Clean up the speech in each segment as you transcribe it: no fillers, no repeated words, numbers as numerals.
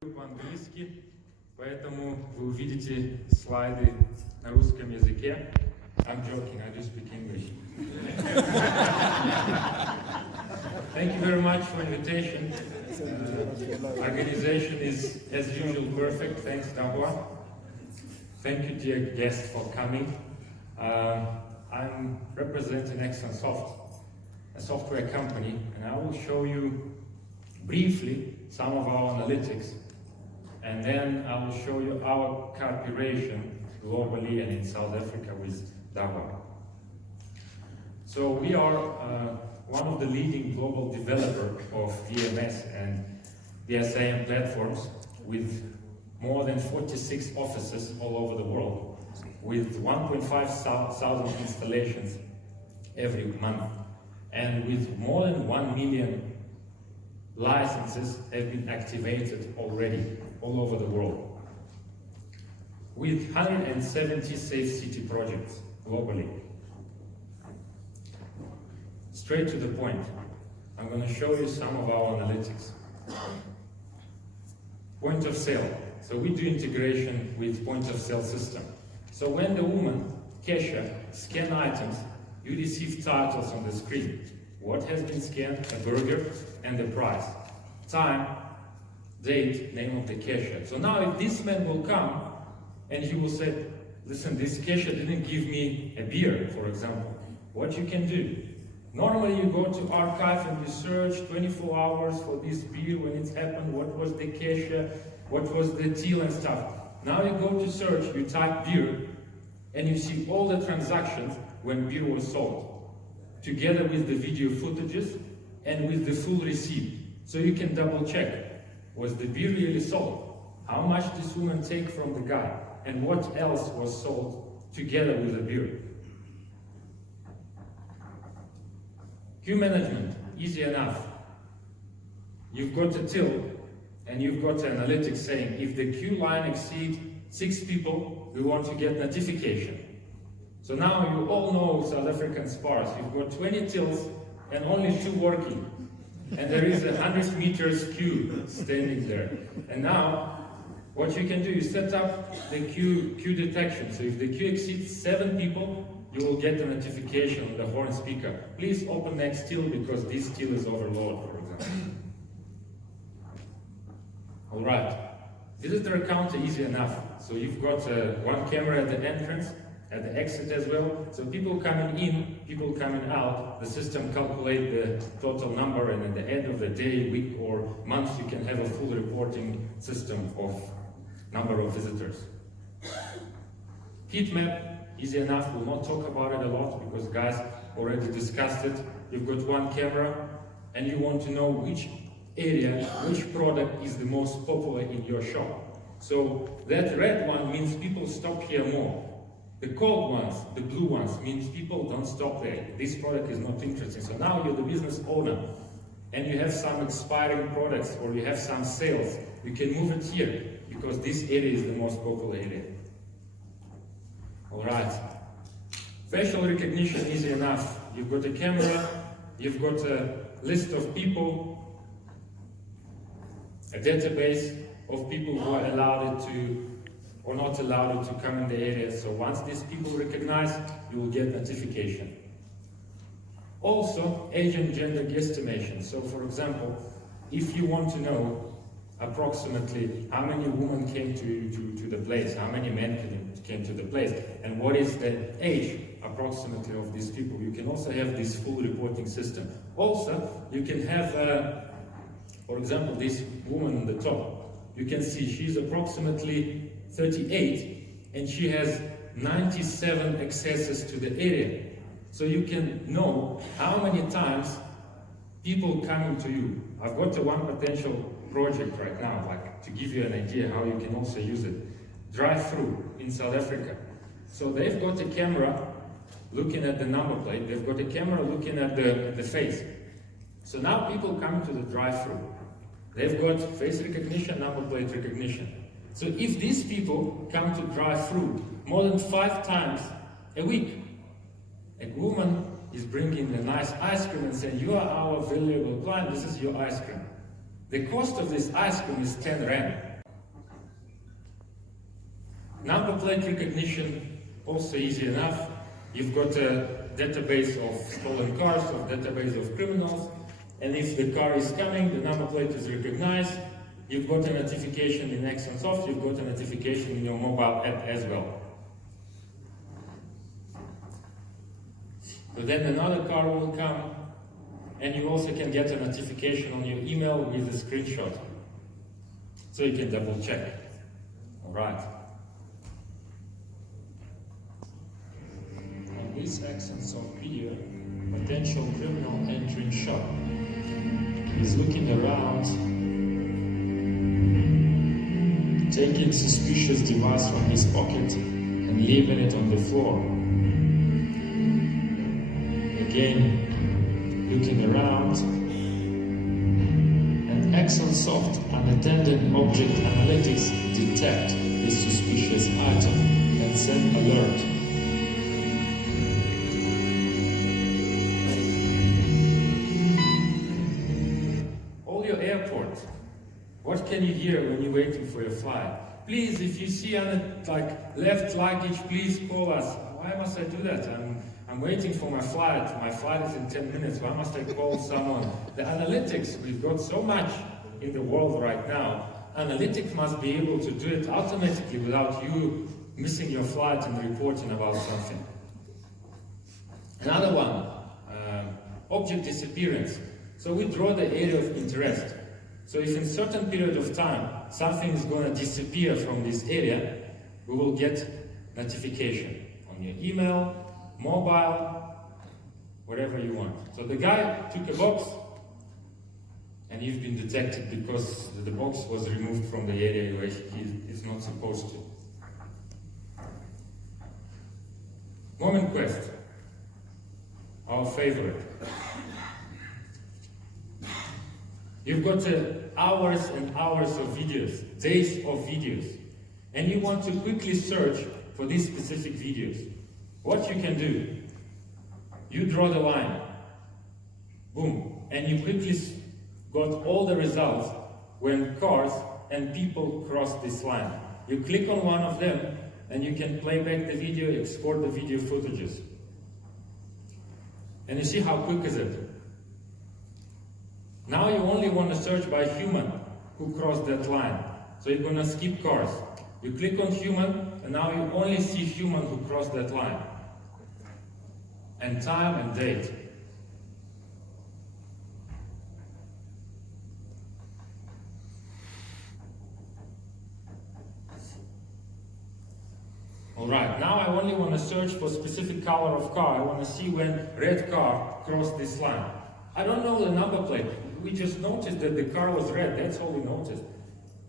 По-английски, поэтому вы увидите слайды на русском языке. I'm joking, I do speak English. Thank you very much for invitation. Organization is, as usual, perfect. Thanks, Dahua. Thank you, dear guests, for coming. I'm representing Exxonsoft, a software company, and I will show you briefly some of our analytics, and then I will show you our cooperation globally and in South Africa with Dahua. So we are one of the leading global developers of VMS and DSAM platforms with more than 46 offices all over the world, with 1,500 installations every month, and with more than 1 million licenses have been activated already all over the world, with 170 safe city projects globally. Straight to the point, I'm going to show you some of our analytics. Point of sale. So we do integration with point of sale system. So when the woman, cashier, scan items, you receive titles on the screen. What has been scanned, a burger, and the price. Time, date, name of the cashier. So now if this man will come and he will say, listen, this cashier didn't give me a beer, for example. What you can do? Normally you go to archive and you search 24 hours for this beer when it's happened, what was the cashier, what was the till and stuff. Now you go to search, you type beer, and you see all the transactions when beer was sold, together with the video footages and with the full receipt. So you can double check, was the beer really sold? How much this woman take from the guy? And what else was sold together with the beer? Queue management, easy enough. You've got a till and you've got analytics saying if the queue line exceeds 6 people, we want to get notification. So now you all know South African SPARs. You've got 20 tills and only 2 working. And there is 100 meters queue standing there. And now, what you can do is set up the queue detection. So if the queue exceeds 7 people, you will get a notification on the horn speaker. Please open next till because this till is overloaded, for example. All right. Visitor counter, easy enough. So you've got one camera at the entrance, at the exit as well. So people coming in, people coming out, the system calculates the total number, and at the end of the day, week or month, you can have a full reporting system of number of visitors. Heat map, easy enough. We'll not talk about it a lot because guys already discussed it. You've got one camera and you want to know which area, which product is the most popular in your shop. So that red one means people stop here more. The cold ones, the blue ones, means people don't stop there. This product is not interesting. So now you're the business owner and you have some expiring products or you have some sales. You can move it here because this area is the most popular area. All right. Facial recognition, easy enough. You've got a camera, you've got a list of people, a database of people who are allowed to or not allowed to come in the area. So once these people recognize, you will get notification. Also, age and gender guesstimation. So for example, if you want to know approximately how many women came to the place, how many men came to the place, and what is the age approximately of these people, you can also have this full reporting system. Also, you can have, for example, this woman on the top. You can see she's approximately 38 and she has 97 accesses to the area. So you can know how many times people coming to you. I've got one potential project right now, like to give you an idea how you can also use it. Drive-through in South Africa. So they've got a camera looking at the number plate, they've got a camera looking at the face. So now people come to the drive-through. They've got face recognition, number plate recognition. So if these people come to drive-through more than 5 times a week, a woman is bringing a nice ice cream and saying, you are our valuable client, this is your ice cream. The cost of this ice cream is 10 Rand. Number plate recognition, also easy enough. You've got a database of stolen cars, or database of criminals, and if the car is coming, the number plate is recognized. You've got a notification in Exxonsoft, you've got a notification in your mobile app as well. So then another car will come, and you also can get a notification on your email with a screenshot. So you can double check. All right. On this Exxonsoft video, potential criminal entering shop. He's looking around, taking suspicious device from his pocket and leaving it on the floor. Again, looking around, and Exxonsoft unattended object analytics detect this suspicious item and send alert. All your airport. What can you hear when you're waiting for your flight? Please, if you see left luggage, please call us. Why must I do that? I'm waiting for my flight. My flight is in 10 minutes. Why must I call someone? The analytics, we've got so much in the world right now. Analytics must be able to do it automatically without you missing your flight and reporting about something. Another one, object disappearance. So we draw the area of interest. So if in a certain period of time something is going to disappear from this area, we will get notification on your email, mobile, whatever you want. So the guy took a box and he's been detected because the box was removed from the area where he is not supposed to. Moment Quest, our favorite. You've got hours and hours of videos, days of videos, and you want to quickly search for these specific videos. What you can do, you draw the line, boom, and you quickly got all the results when cars and people cross this line. You click on one of them, and you can play back the video, export the video footages. And you see how quick is it? Now you only want to search by human who crossed that line. So you're going to skip cars. You click on human, and now you only see human who crossed that line. And time and date. Alright, now I only want to search for specific color of car. I want to see when red car crossed this line. I don't know the number plate. We just noticed that the car was red. That's all we noticed.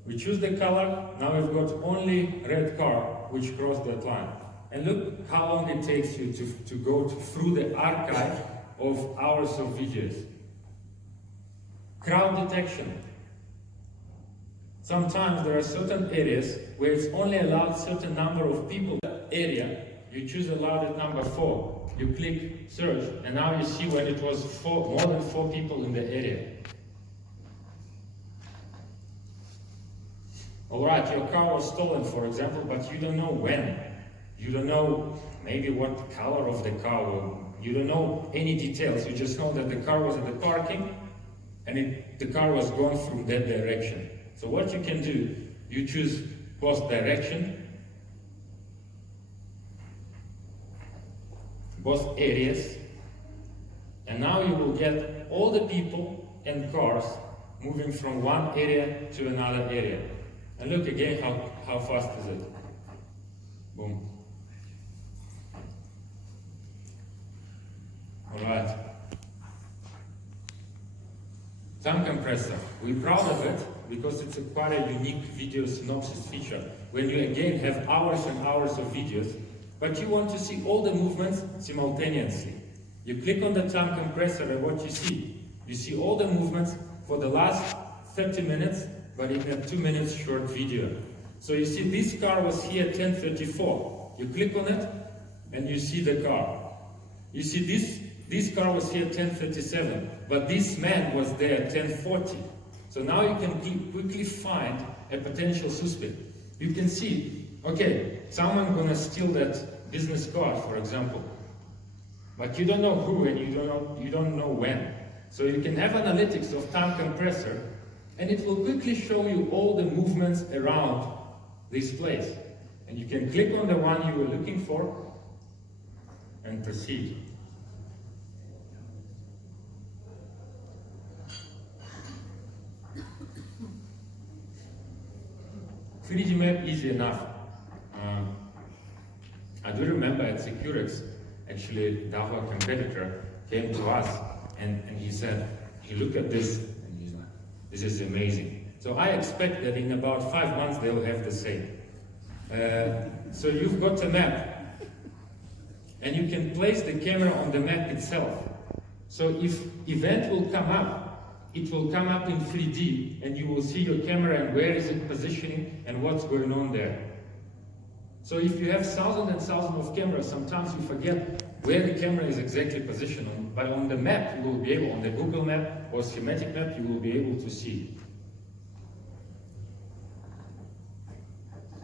We choose the color. Now we've got only red car which crossed that line. And look how long it takes you to go through the archive of hours of videos. Crowd detection. Sometimes there are certain areas where it's only allowed certain number of people. Area, you choose allowed number 4. You click search, and now you see when it was more than 4 people in the area. Alright, your car was stolen, for example, but you don't know when. You don't know maybe what color of the car was. You don't know any details. You just know that the car was at the parking, and the car was going through that direction. So what you can do, you choose both direction, both areas, and now you will get all the people and cars moving from one area to another area. And look again how fast is it. Boom. Alright. Time compressor. We're proud of it because it's quite a unique video synopsis feature. When you again have hours and hours of videos, but you want to see all the movements simultaneously. You click on the time compressor and what you see all the movements for the last 30 minutes, but in a 2 minutes short video. So you see this car was here at 10:34. You click on it and you see the car. You see this car was here at 10:37, but this man was there at 10:40. So now you can quickly find a potential suspect. you can see, okay, someone gonna steal that business card, for example, but you don't know who and you don't know when. So you can have analytics of time compressor, and it will quickly show you all the movements around this place. And you can click on the one you were looking for and proceed. 3D map, easy enough. I do remember at Securex, actually, Dahua competitor came to us and he said, he looked at this and he's like, this is amazing. So I expect that in about 5 months they will have the same. So you've got a map and you can place the camera on the map itself. So if event will come up, it will come up in 3D and you will see your camera and where is it positioning and what's going on there. So if you have thousands and thousands of cameras, sometimes you forget where the camera is exactly positioned on, but on the map you will be able, on the Google map or schematic map, you will be able to see.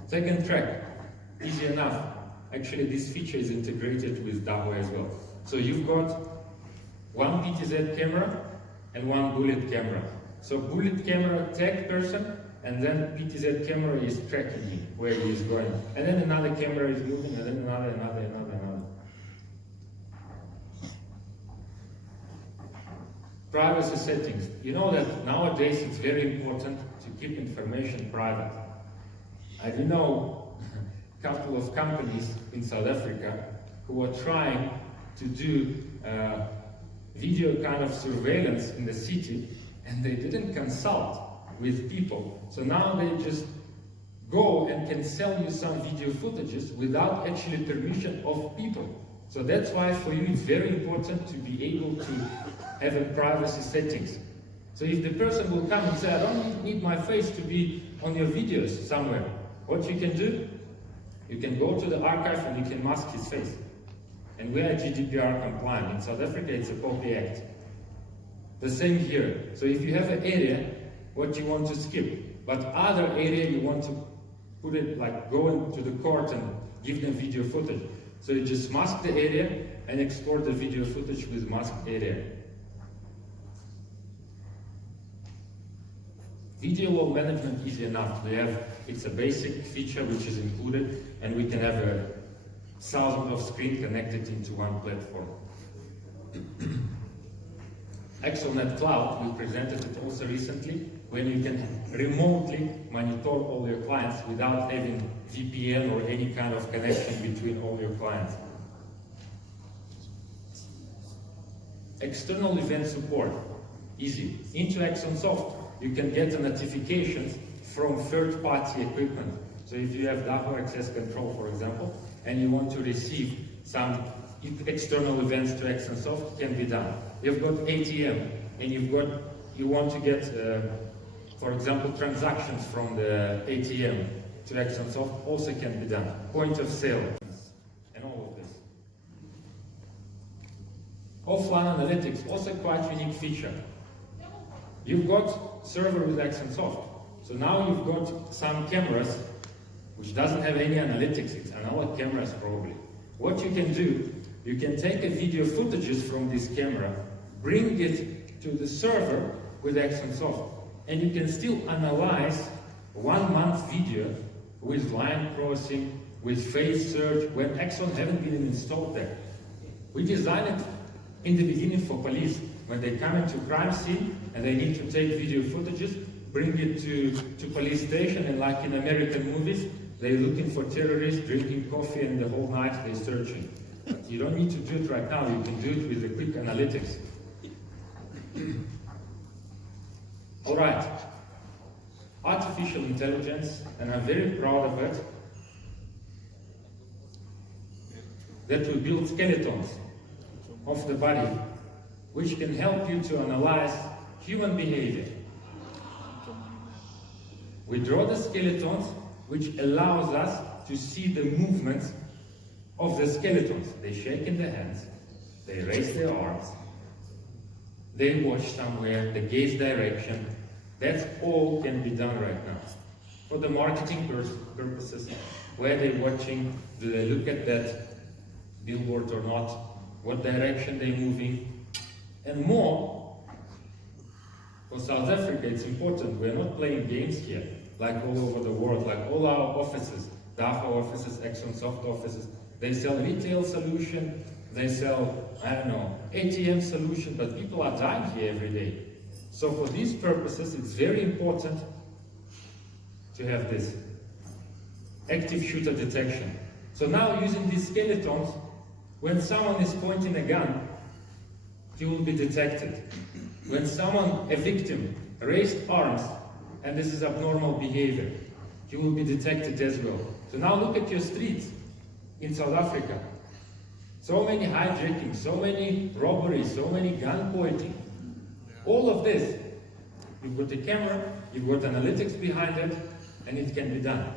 Second track, easy enough. Actually this feature is integrated with Dahua as well. So you've got one PTZ camera and one bullet camera. So bullet camera tag person, and then PTZ camera is tracking him, where he is going. And then another camera is moving, and then another. Privacy settings. You know that nowadays it's very important to keep information private. I do know a couple of companies in South Africa who are trying to do video kind of surveillance in the city, and they didn't consult with people. So now they just go and can sell you some video footages without actually permission of people. So that's why for you it's very important to be able to have a privacy settings. So if the person will come and say, I don't need my face to be on your videos somewhere, what you can do? You can go to the archive and you can mask his face. And we are GDPR compliant. In South Africa, it's a POPI Act. The same here. So if you have an area, what you want to skip, but other area you want to put it like go into the court and give them video footage. So you just mask the area and export the video footage with masked area. Video wall management easy enough. It's a basic feature which is included, and we can have 1,000 of screens connected into one platform. ExoNet Cloud, we presented it also recently, when you can remotely monitor all your clients without having VPN or any kind of connection between all your clients. External event support, easy. Into ExonSoft, you can get notifications from third-party equipment. So if you have Dahua access control, for example, and you want to receive some external events to ExonSoft, it can be done. You've got ATM, and you want to get, for example, transactions from the ATM to ExonSoft, also can be done. Point of sale, and all of this. Offline analytics, also quite unique feature. You've got server with ExonSoft, so now you've got some cameras which doesn't have any analytics, it's analog cameras probably. What you can do, you can take a video footages from this camera, bring it to the server with ExonSoft, and you can still analyze 1 month video with line crossing, with face search, when Exxon haven't been installed there. We designed it in the beginning for police. When they come into crime scene and they need to take video footages, bring it to police station, and like in American movies, they're looking for terrorists, drinking coffee, and the whole night they're searching. But you don't need to do it right now, you can do it with the quick analytics. All right, artificial intelligence, and I'm very proud of it, that we build skeletons of the body, which can help you to analyze human behavior. We draw the skeletons, which allows us to see the movements of the skeletons. They shake in their hands, they raise their arms, they watch somewhere, the gaze direction. That's all can be done right now. for the marketing purposes. Where they're watching, do they look at that billboard or not? What direction they're moving? And more, for South Africa, it's important. We're not playing games here, like all over the world, like all our offices, Dahua offices, ExxonSoft offices, they sell retail solution, they sell, I don't know, ATM solution, but people are dying here every day. So for these purposes, it's very important to have this active shooter detection. So now using these skeletons, when someone is pointing a gun, you will be detected. When someone, a victim, raised arms, and this is abnormal behavior, you will be detected as well. So now look at your streets in South Africa. So many hijackings, so many robberies, so many gun pointing. All of this, you've got a camera, you've got analytics behind it, and it can be done.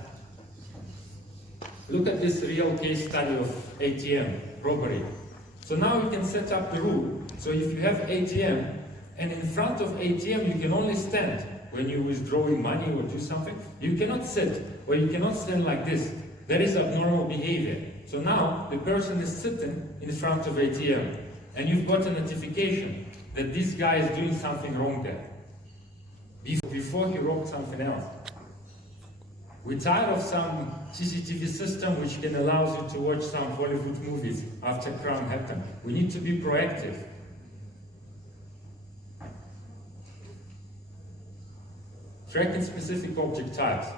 Look at this real case study of ATM robbery. So now you can set up the rule. So if you have ATM, and in front of ATM you can only stand when you're withdrawing money or do something, you cannot sit, or you cannot stand like this. That is abnormal behavior. So now the person is sitting in front of ATM, and you've got a notification that this guy is doing something wrong there, before he robbed something else. We're tired of some CCTV system which can allow you to watch some Hollywood movies after crime happened. We need to be proactive. Tracking specific object types.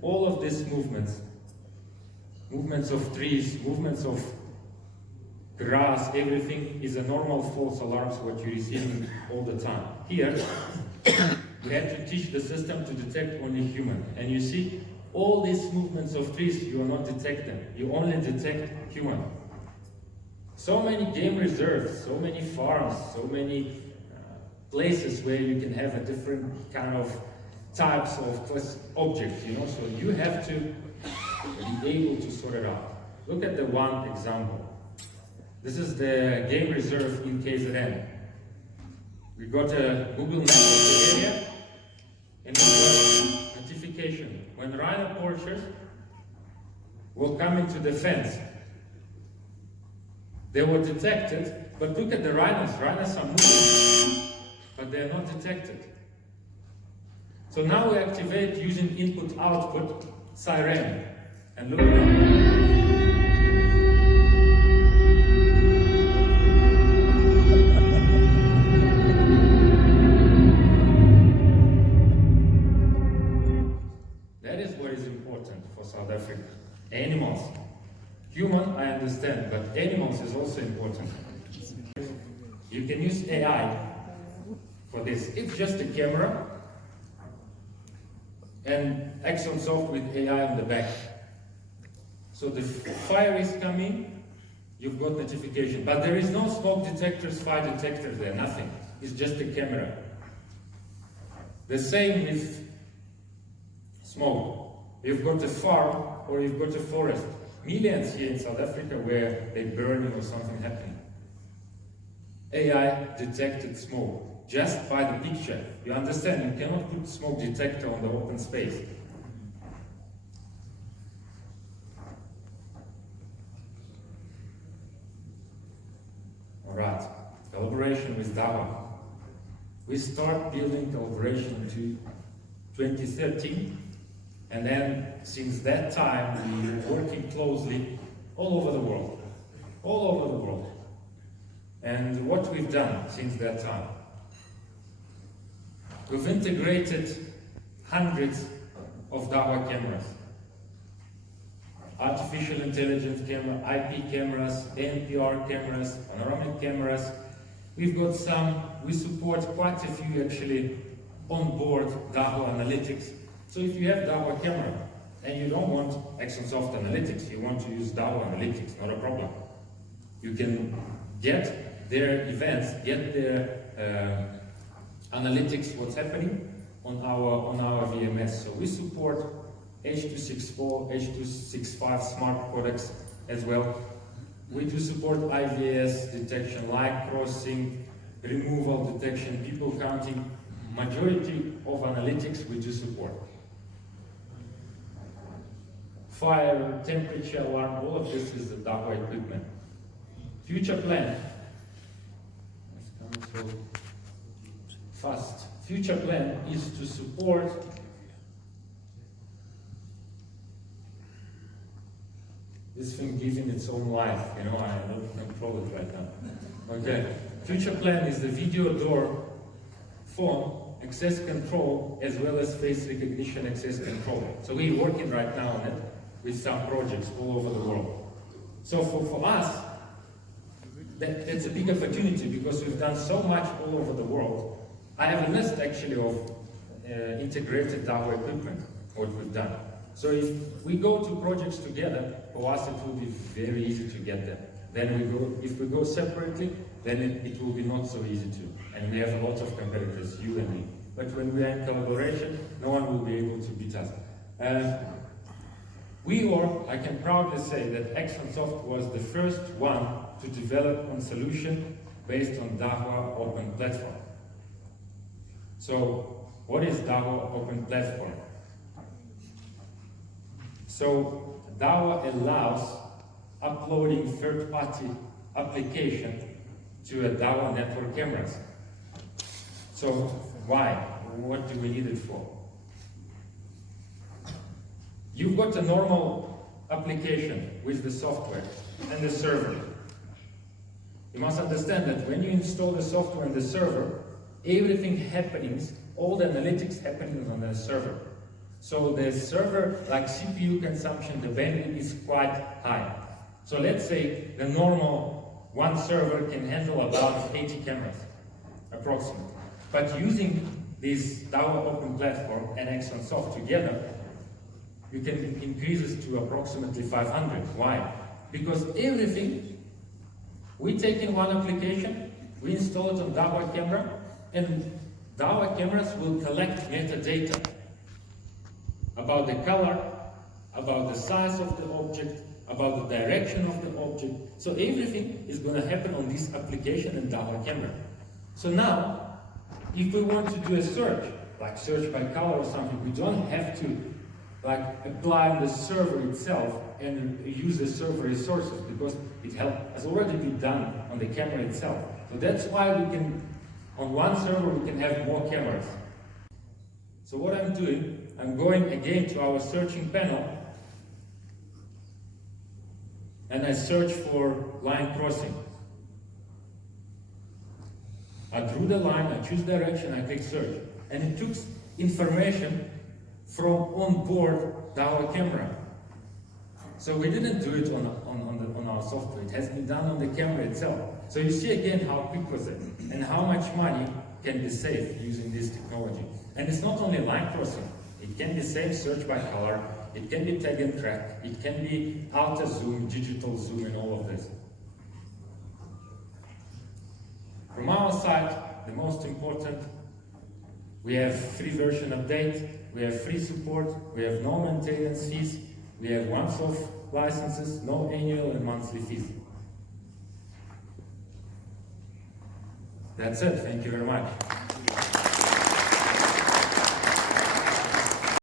All of these movements of trees, movements of grass, everything is a normal false alarms what you're receiving all the time. Here, we have to teach the system to detect only human. And you see, all these movements of trees, you will not detect them. You only detect human. So many game reserves, so many farms, so many places where you can have a different kind of types of objects, you know, so you have to be able to sort it out. Look at the one example. This is the game reserve in KZN. We got a Google map of the area, and we got notification. When rhino poachers will come into the fence, they were detected, but look at the rhinos. Rhinos are moving, but they are not detected. So now we activate using input-output siren, and look now. That is what is important for South Africa. Animals. Human, I understand, but animals is also important. You can use AI for this. It's just a camera and ExxonSoft with AI on the back. So the fire is coming, you've got notification, but there is no smoke detectors, fire detectors there, nothing. It's just a camera. The same with smoke. You've got a farm or you've got a forest. Millions here in South Africa where they're burning or something happening. AI detected smoke just by the picture. You understand, you cannot put smoke detector on the open space. Alright, collaboration with Dahua. We start building collaboration in 2013. And then, since that time, we're working closely all over the world. All over the world. And what we've done since that time? We've integrated hundreds of Dahua cameras. Artificial intelligence camera, IP cameras, NPR cameras, panoramic cameras. We've got some, we support quite a few actually on board Dahua analytics. So if you have Dahua camera and you don't want ExxonSoft analytics, you want to use Dahua analytics, not a problem. You can get their events, get their analytics, what's happening on our VMS. So we support H.264, H.265 smart products as well. We do support IVS detection, light crossing, removal, detection, people counting, majority of analytics we do support. Fire, temperature alarm, all of this is the Dahua equipment. Future plan. It's coming so fast. Future plan is to support this thing giving its own life, you know, I don't control it right now. Okay. Future plan is the video door, phone, access control, as well as face recognition access control. So we're working right now on it with some projects all over the world. So for us, that's a big opportunity because we've done so much all over the world. I have a list actually of integrated Dahua equipment, what we've done. So if we go to projects together, for us it will be very easy to get them. Then if we go separately, then it will be not so easy to. And we have a lot of competitors, you and me. But when we are in collaboration, no one will be able to beat us. I can proudly say that Exxonsoft was the first one to develop a solution based on Dahua Open Platform. So, what is Dahua Open Platform? So, Dahua allows uploading third-party application to a Dahua network cameras. So, why? What do we need it for? You've got a normal application with the software and the server. You must understand that when you install the software and the server, everything happenings, all the analytics happening on the server. So the server, like CPU consumption, the bandwidth is quite high. So let's say the normal one server can handle about 80 cameras, approximately. But using this Dahua Open Platform and Exxonsoft together, you can increase this to approximately 500. Why? Because everything, we take in one application, we install it on Dahua camera, and Dahua cameras will collect metadata about the color, about the size of the object, about the direction of the object. So everything is going to happen on this application and Dahua camera. So now, if we want to do a search, like search by color or something, we don't have to apply on the server itself and use the server resources because it has already been done on the camera itself. So that's why we can, on one server, we can have more cameras. So what I'm doing, I'm going again to our searching panel and I search for line crossing. I drew the line, I choose direction, I click search. And it took information from onboard Dahua camera. So we didn't do it on our software, it has been done on the camera itself. So you see again how quick was it, and how much money can be saved using this technology. And it's not only line crossing, it can be saved search by color, it can be tag and track, it can be outer zoom, digital zoom, and all of this. From our side, the most important, we have free version update, we have free support, we have no maintenance fees, we have once-off licenses, no annual and monthly fees. That's it, thank you very much.